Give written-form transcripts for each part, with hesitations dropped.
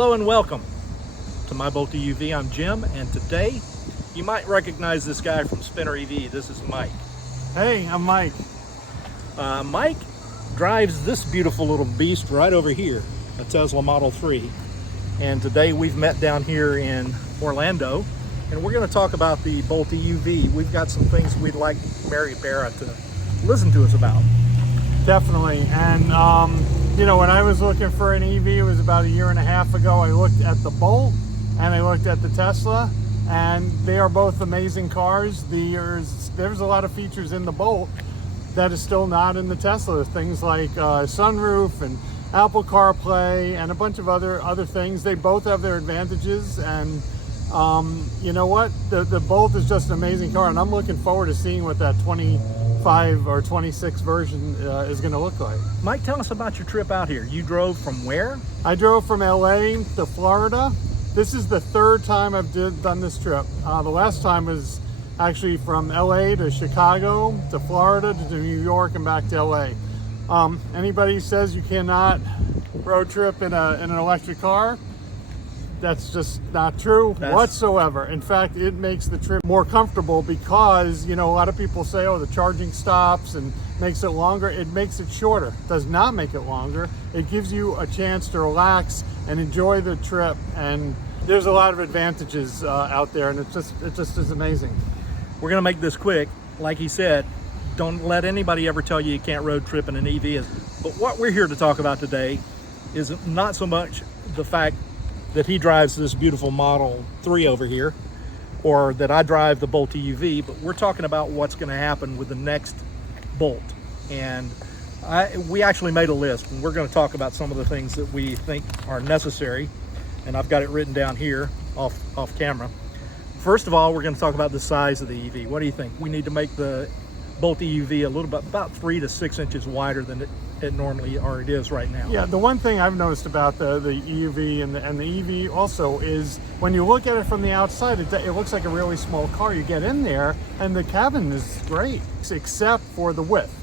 Hello and welcome to my Bolt EUV. I'm Jim, and today you might recognize this guy from Spinner EV. This is Mike. Hey, I'm Mike. Mike drives this beautiful little beast right over here, a Tesla Model 3. And today we've met down here in Orlando, and we're going to talk about the Bolt EUV. We've got some things we'd like Mary Barra to listen to us about. Definitely. And, you know, when I was looking for an EV, it was about 1.5 years ago, I looked at the Bolt and I looked at the Tesla, and they are both amazing cars. There's a lot of features in the Bolt that is still not in the Tesla. Things like sunroof and Apple CarPlay and a bunch of other things. They both have their advantages, and you know what? The Bolt is just an amazing car, and I'm looking forward to seeing what that 25 or 26 version is going to look like. Mike, tell us about your trip out here. You drove from where? I drove from LA to Florida. This is the third time I've done this trip. The last time was actually from LA to Chicago to Florida to New York and back to LA. Anybody who says you cannot road trip in an electric car, that's just not true whatsoever. In fact, it makes the trip more comfortable because, you know, a lot of people say, oh, the charging stops and makes it longer. It makes it shorter. It does not make it longer. It gives you a chance to relax and enjoy the trip. And there's a lot of advantages out there, and it just is amazing. We're going to make this quick. Like he said, don't let anybody ever tell you can't road trip in an EV. But what we're here to talk about today is not so much the fact that he drives this beautiful Model 3 over here, or that I drive the Bolt EUV, but we're talking about what's going to happen with the next Bolt. And we actually made a list, and we're going to talk about some of the things that we think are necessary, and I've got it written down here off camera. First of all, we're going to talk about the size of the EV. What do you think? We need to make the Bolt EUV a little bit, about 3 to 6 inches wider than it normally or it is right now. Yeah, the one thing I've noticed about the EUV and the EV also is when you look at it from the outside, it looks like a really small car. You get in there and the cabin is great, except for the width.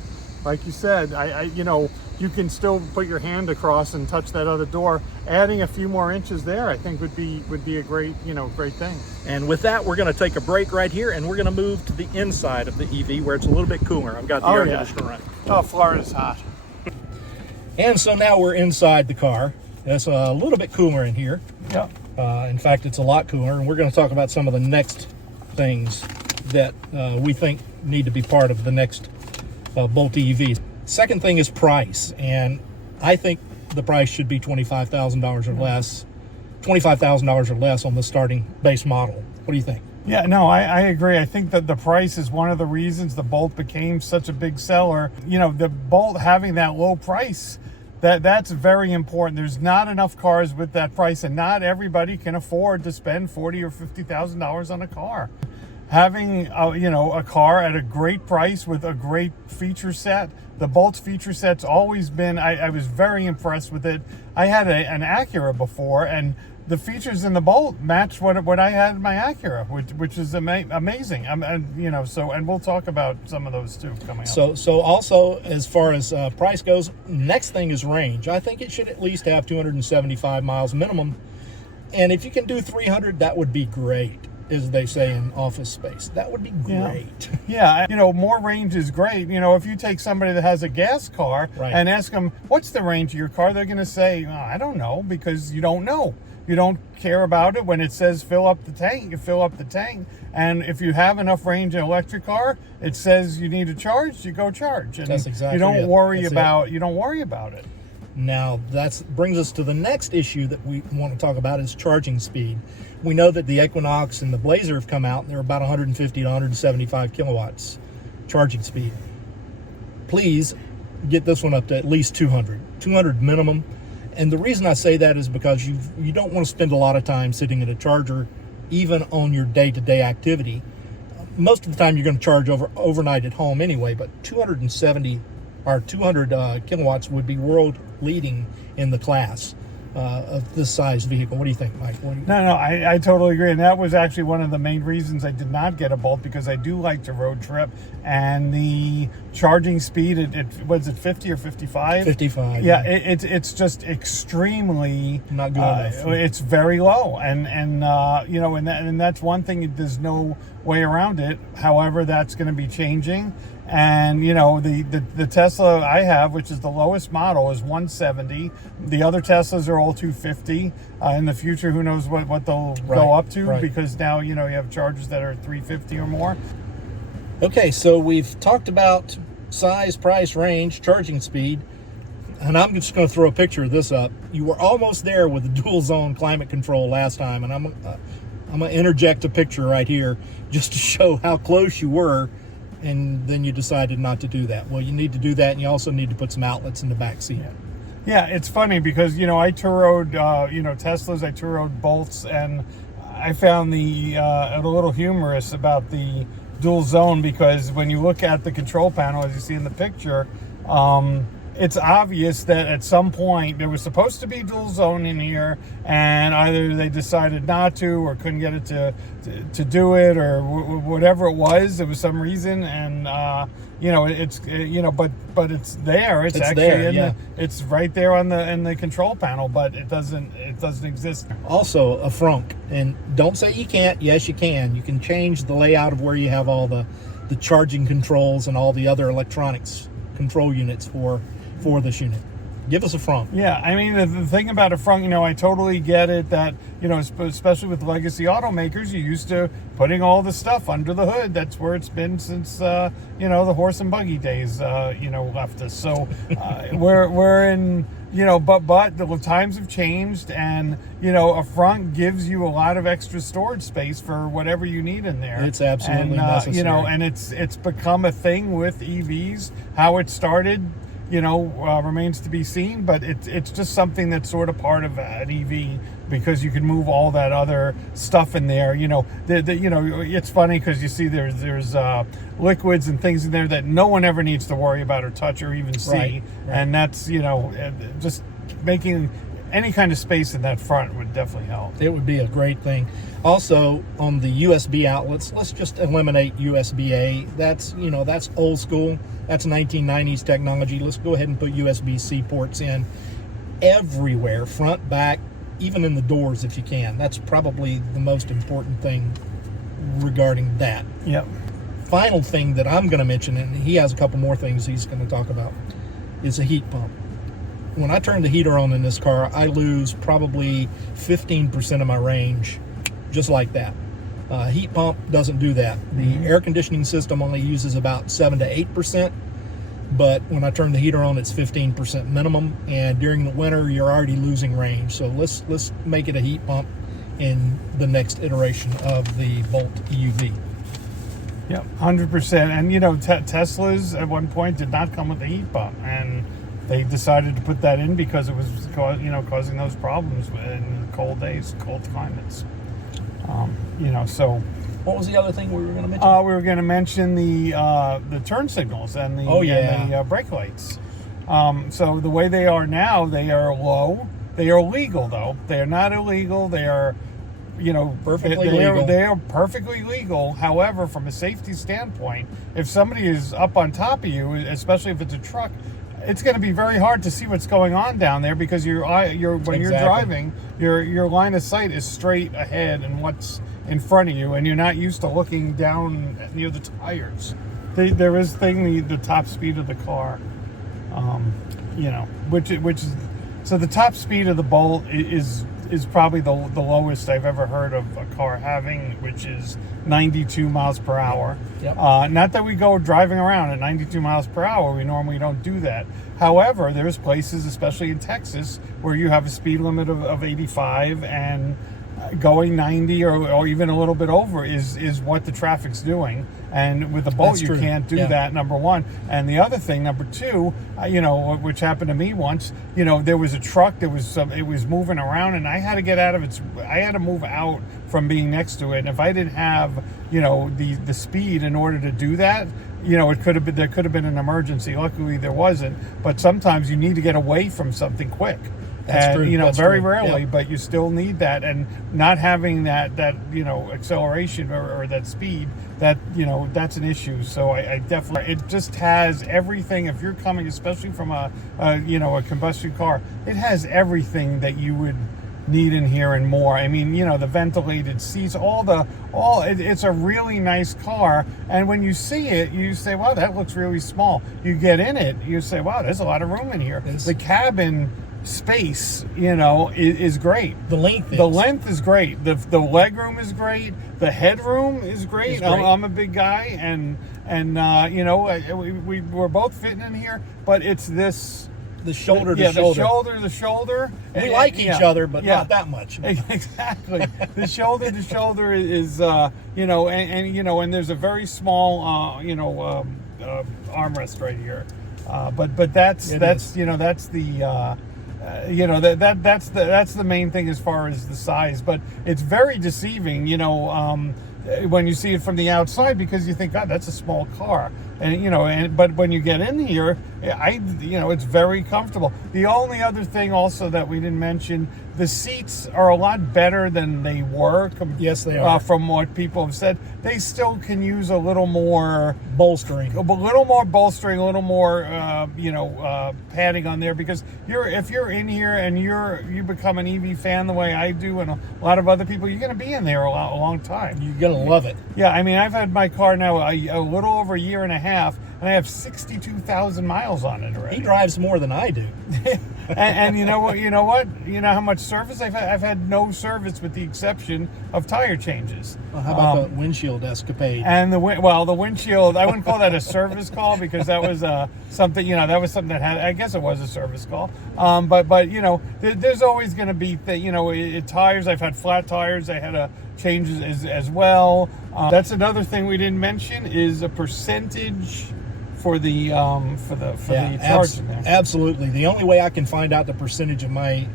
Like you said, you know, you can still put your hand across and touch that other door. Adding a few more inches there, I think would be a great thing. And with that, we're going to take a break right here, and we're going to move to the inside of the EV where it's a little bit cooler. I've got the air conditioner running. Oh, Florida's hot. And so now we're inside the car. It's a little bit cooler in here. Yeah. In fact, it's a lot cooler, and we're going to talk about some of the next things that we think need to be part of the next Bolt EUV. Second thing is price, and I think the price should be $25,000 or less, $25,000 or less on the starting base model. What do you think? Yeah, no, I agree. I think that the price is one of the reasons the Bolt became such a big seller. You know, the Bolt having that low price, that's very important. There's not enough cars with that price, and not everybody can afford to spend $40,000 or $50,000 on a car. Having a car at a great price with a great feature set. The Bolt's feature set's always been, I was very impressed with it. I had an Acura before, and the features in the Bolt matched what I had in my Acura, which is amazing. And we'll talk about some of those too coming up. So also, as far as price goes, next thing is range. I think it should at least have 275 miles minimum, and if you can do 300, that would be great, as they say in Office Space. That would be great. Yeah, more range is great. You know, if you take somebody that has a gas car and ask them, what's the range of your car? They're going to say, oh, I don't know, because you don't know. You don't care about it. When it says fill up the tank, you fill up the tank. And if you have enough range in an electric car, it says you need to charge, you go charge. And that's exactly you don't worry about it. Now, that brings us to the next issue that we want to talk about is charging speed. We know that the Equinox and the Blazer have come out, and they're about 150 to 175 kilowatts charging speed. Please get this one up to at least 200 minimum. And the reason I say that is because you don't want to spend a lot of time sitting at a charger, even on your day-to-day activity. Most of the time you're going to charge overnight at home anyway, but 270 or 200 kilowatts would be world leading in the class. of this size vehicle. What do you think, Mike? No, I totally agree. And that was actually one of the main reasons I did not get a Bolt, because I do like to road trip. And the charging speed, it was it 50 or 55? 55. Yeah, it's just extremely not good enough. It's very low, and that's one thing. There's no way around it. However, that's going to be changing. And the Tesla I have, which is the lowest model, is 170. The other Teslas are all 250. In the future, who knows what they'll go up to, because now you have chargers that are 350 or more. Okay, so we've talked about size, price, range, charging speed, and I'm just going to throw a picture of this up. You were almost there with the dual zone climate control last time, and I'm going to interject a picture right here just to show how close you were, and then you decided not to do that. Well, you need to do that, and you also need to put some outlets in the back seat. Yeah, it's funny because I tour-rode Teslas, I tour-rode Bolts, and I found a little humorous about the dual zone, because when you look at the control panel, as you see in the picture, it's obvious that at some point there was supposed to be dual zone in here, and either they decided not to, or couldn't get it to do it, or whatever it was. There was some reason, and but it's there. It's actually there, it's right there in the control panel, but it doesn't exist. Also a frunk, and don't say you can't. Yes, you can. You can change the layout of where you have all the charging controls and all the other electronics control units for this unit. Give us a frunk. Yeah, I mean, the thing about a frunk, I totally get it that, especially with legacy automakers, you're used to putting all the stuff under the hood. That's where it's been since, the horse and buggy days, left us. So we're in, but the times have changed, and, a frunk gives you a lot of extra storage space for whatever you need in there. It's absolutely necessary. And it's become a thing with EVs. How it started, remains to be seen, but it's just something that's sort of part of an EV, because you can move all that other stuff in there. It's funny because you see there's liquids and things in there that no one ever needs to worry about or touch or even see, right. And that's just making any kind of space in that front would definitely help. It would be a great thing. Also, on the USB outlets, let's just eliminate USB-A. That's old school. That's 1990s technology. Let's go ahead and put USB-C ports in everywhere, front, back, even in the doors if you can. That's probably the most important thing regarding that. Yep. Final thing that I'm going to mention, and he has a couple more things he's going to talk about, is a heat pump. When I turn the heater on in this car, I lose probably 15% of my range, just like that. Heat pump doesn't do that. The air conditioning system only uses about 7 to 8%, but when I turn the heater on, it's 15% minimum, and during the winter, you're already losing range. So let's make it a heat pump in the next iteration of the Bolt EUV. Yep, 100%. And Teslas at one point did not come with a heat pump, and they decided to put that in because it was causing those problems in cold days, cold climates. So what was the other thing we were going to mention? We were going to mention the turn signals and the brake lights. So the way they are now, they are low. They are legal, though. They are not illegal. They are, perfectly legal. They are perfectly legal. However, from a safety standpoint, if somebody is up on top of you, especially if it's a truck, it's going to be very hard to see what's going on down there, because you're driving, your line of sight is straight ahead and what's in front of you, and you're not used to looking down near the tires. There is the top speed of the car, which is, so the top speed of the Bolt is probably the lowest I've ever heard of a car having, which is 92 miles per hour. Yep. Not that we go driving around at 92 miles per hour. We normally don't do that. However, there's places, especially in Texas, where you have a speed limit of 85, and going 90 or even a little bit over is what the traffic's doing. And with the Bolt, you can't do that, number one. And the other thing, number two, which happened to me once, there was a truck it was moving around, and I had to get out of I had to move out from being next to it. And if I didn't have, the speed in order to do that, there could have been an emergency. Luckily there wasn't, but sometimes you need to get away from something quick. That's true. You know, That's very true. rarely, Yep. but you still need that, and not having that you know, acceleration or that speed, that, you know, that's an issue. So I definitely, it just has everything. If you're coming, especially from a you know, a combustion car, it has everything that you would need in here and more. I mean, you know, the ventilated seats, it's a really nice car. And when you see it, you say, wow, that looks really small. You get in it, you say, wow, there's a lot of room in here. The cabin space, you know, is great. The length is great. The leg room is great. The headroom is great. I'm a big guy, and you know, we're both fitting in here, but it's this, the shoulder the to shoulder. We like each other, but not that much. Exactly. The shoulder to shoulder is, you know, and you know, and there's a very small, you know, armrest right here. But that's you know, that's the, you know, that's the main thing as far as the size. But it's very deceiving, you know, when you see it from the outside, because you think, God, that's a small car. And, you know, but when you get in here, you know, it's very comfortable. The only other thing also that we didn't mention, the seats are a lot better than they were. Yes, they are. From what people have said, they still can use a little more bolstering, a little more, you know, padding on there, because if you're in here and you become an EV fan the way I do, and a lot of other people, you're going to be in there a long time. You're going to love it. Yeah, I mean, I've had my car now a little over a year and a half, and I have 62,000 miles on it already. He drives more than I do. and you know what? You know how much service I've had? I've had no service, with the exception of tire changes. Well, how about the windshield escapade? And the windshield, I wouldn't call that a service call, because that was something, you know, that was something that had, I guess it was a service call. But you know, there's always going to be, you know, tires. I've had flat tires. I had changes as well. That's another thing we didn't mention, is a percentage for the charging there. Absolutely. The only way I can find out the percentage of my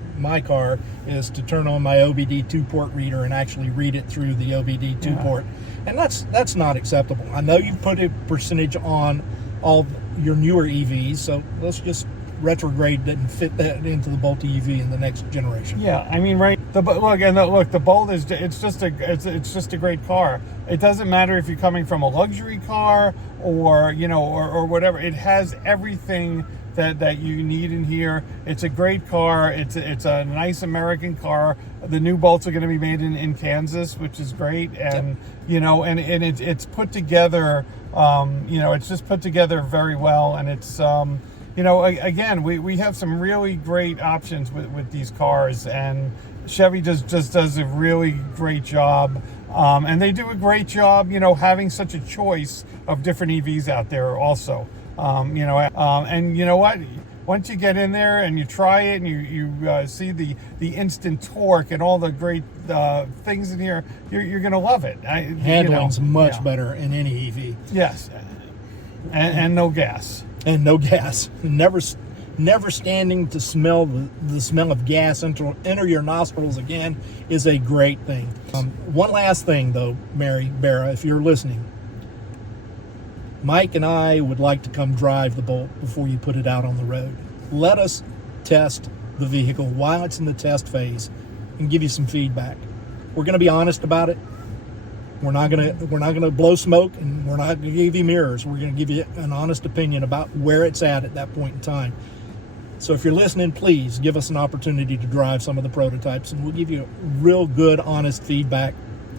car is to turn on my OBD 2-port reader and actually read it through the OBD 2-port. And that's not acceptable. I know you put a percentage on all your newer EVs, so let's just retrograde that and fit that into the Bolt EUV in the next generation. Yeah, I mean, right. The Bolt is, it's just a great car. It doesn't matter if you're coming from a luxury car or, you know, or whatever. It has everything that you need in here. It's a great car. It's a nice American car. The new Bolts are going to be made in Kansas, which is great. And you know, and it's put together. You know, it's just put together very well, and it's you know, again, we have some really great options with these cars, and Chevy just does a really great job. And they do a great job, you know, having such a choice of different EVs out there also. You know, and you know what? Once you get in there and you try it, and you see the instant torque and all the great things in here, you're going to love it. Handling's much better in any EV. Yes, and no gas. And no gas. Never standing to smell the smell of gas enter your nostrils again is a great thing. One last thing, though, Barra, if you're listening, Mike and I would like to come drive the Bolt before you put it out on the road. Let us test the vehicle while it's in the test phase and give you some feedback. We're going to be honest about it. We're not gonna blow smoke, and we're not gonna give you mirrors. We're gonna give you an honest opinion about where it's at that point in time. So if you're listening, please give us an opportunity to drive some of the prototypes, and we'll give you real good, honest feedback.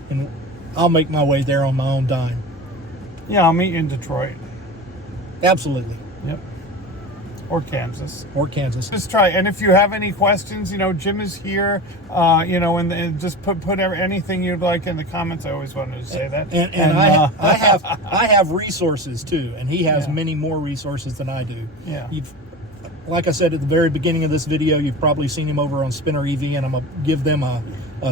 And I'll make my way there on my own dime. Yeah, I'll meet you in Detroit. Absolutely. Yep. Or Kansas. Just try. And if you have any questions, you know, Jim is here. You know, and just put anything you'd like in the comments. I always wanted to say that. And I have resources too, and he has many more resources than I do. Yeah. Like I said at the very beginning of this video, you've probably seen him over on Spinner EV, and I'm gonna give them a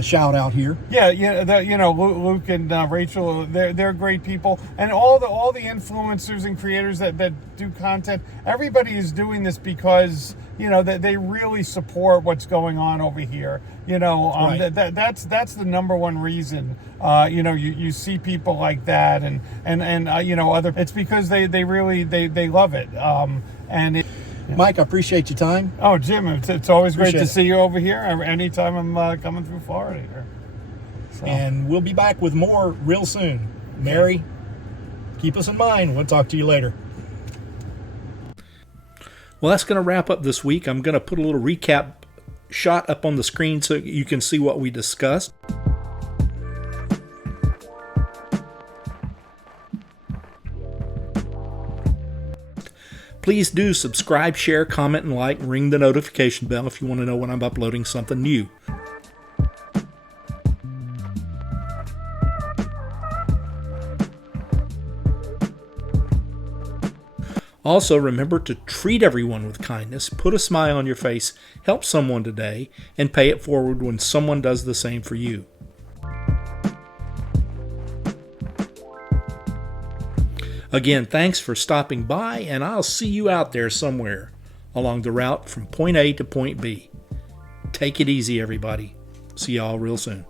shout out here. Yeah, you know, Luke and Rachel, they're great people, and all the influencers and creators that do content. Everybody is doing this because, you know, that they really support what's going on over here. You know, right. that's the number one reason. You know, you see people like that, and you know, it's because they really love it. Mike, I appreciate your time. Oh, Jim, it's always great Appreciate to it. see you over here. Anytime I'm coming through Florida here. So. And we'll be back with more real soon. Mary, keep us in mind. We'll talk to you later. Well, that's going to wrap up this week. I'm going to put a little recap shot up on the screen so you can see what we discussed. Please do subscribe, share, comment, and like. Ring the notification bell if you want to know when I'm uploading something new. Also, remember to treat everyone with kindness, put a smile on your face, help someone today, and pay it forward when someone does the same for you. Again, thanks for stopping by, and I'll see you out there somewhere along the route from point A to point B. Take it easy, everybody. See y'all real soon.